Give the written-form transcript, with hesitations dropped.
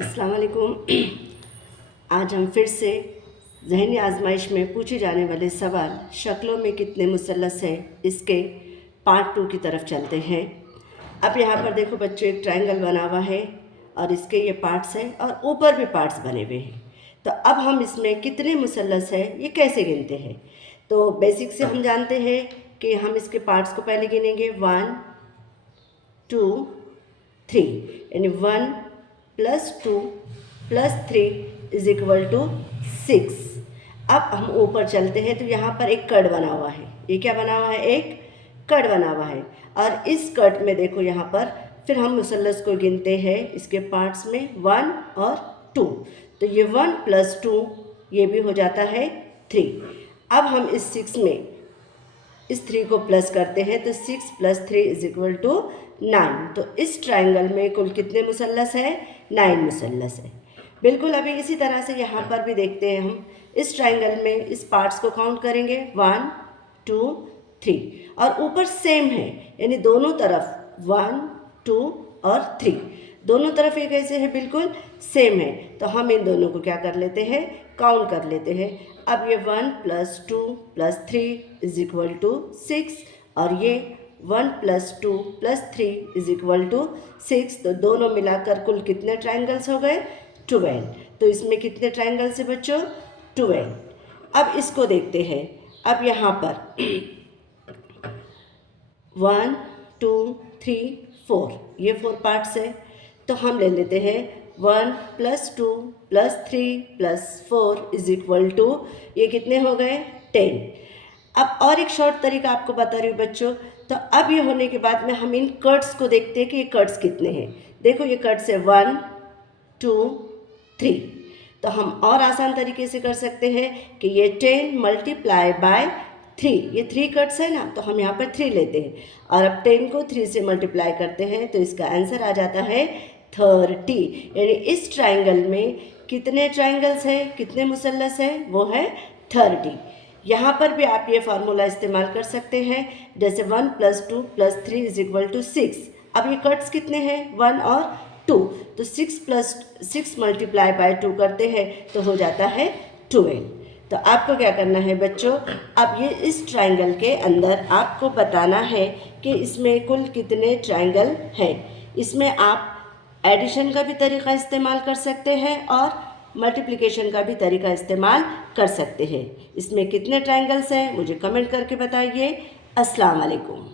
अस्सलाम वालेकुम। आज हम फिर से ज़हनी आजमाइश में पूछे जाने वाले सवाल शक्लों में कितने मुसल्लस है इसके पार्ट 2 की तरफ चलते हैं। अब यहाँ पर देखो बच्चों, एक ट्रायंगल बना हुआ है और इसके ये पार्ट्स हैं और ऊपर भी पार्ट्स बने हुए हैं। तो अब हम इसमें कितने मुसल्लस है ये कैसे गिनते हैं। तो बेसिक से हम जानते हैं कि हम इसके पार्ट्स को पहले गिनेंगे 1 2 3, यानी 1 + 2 + 3 इज इक्वल टू 6। अब हम ऊपर चलते हैं तो यहाँ पर एक कट बना हुआ है। ये क्या बना हुआ है? एक कट बना हुआ है। और इस कट में देखो यहाँ पर फिर हम मुसल्लस को गिनते हैं इसके पार्ट्स में 1 और 2। तो ये 1 + 2 ये भी हो जाता है 3। अब हम इस 6 में इस 3 को प्लस करते हैं तो 6 + 3 इज इक्वल टू 9। तो इस ट्रायंगल में कुल कितने मुसल्लस है? 9 मुसल्लस है। बिल्कुल अभी इसी तरह से यहाँ पर भी देखते हैं हम इस ट्रायंगल में इस पार्ट्स को काउंट करेंगे 1 2 3 और ऊपर सेम है, यानी दोनों तरफ 1 2 और 3 दोनों तरफ ये कैसे है? बिल्कुल सेम है। तो हम इन दोनों को क्या कर लेते हैं? काउंट कर लेते हैं। अब ये 1 + 2 + 3 इज इक्वल टू 6 और ये 1 + 2 + 3 इज इक्वल टू 6। तो दोनों मिलाकर कुल कितने ट्रायंगल्स हो गए? 12। तो इसमें कितने ट्रायंगल्स है बच्चों? 12। अब इसको देखते हैं। अब यहाँ पर 1 2 3 4 ये 4 पार्ट्स है। तो हम ले लेते हैं 1 + 2 + 3 + 4 इज इक्वल टू ये कितने हो गए? 10। अब और एक शॉर्ट तरीका आपको बता रही हूँ बच्चों। तो अब ये होने के बाद में हम इन कट्स को देखते हैं कि ये कट्स कितने हैं। देखो ये कट्स है 1 2 3। तो हम और आसान तरीके से कर सकते हैं कि ये 10 × 3, ये 3 कट्स है ना, तो हम यहाँ पर 3 लेते हैं और अब 10 को 3 से मल्टीप्लाई करते हैं तो इसका आंसर आ जाता है 30। यानी इस ट्रायंगल में कितने ट्रायंगल्स हैं, कितने मुसल्लस हैं? वो है 30। यहाँ पर भी आप ये फार्मूला इस्तेमाल कर सकते हैं, जैसे 1 + 2 + 3 इज इक्वल टू 6। अब ये कट्स कितने हैं? 1 और 2। तो 6 + 6 × 2 करते हैं तो हो जाता है 12। तो आपको क्या करना है बच्चों? अब ये इस ट्रायंगल के अंदर आपको बताना है कि इसमें कुल कितने ट्रायंगल हैं। इसमें आप एडिशन का भी तरीका इस्तेमाल कर सकते हैं और मल्टीप्लिकेशन का भी तरीका इस्तेमाल कर सकते हैं। इसमें कितने ट्रायंगल्स हैं मुझे कमेंट करके बताइए। अस्सलाम वालेकुम।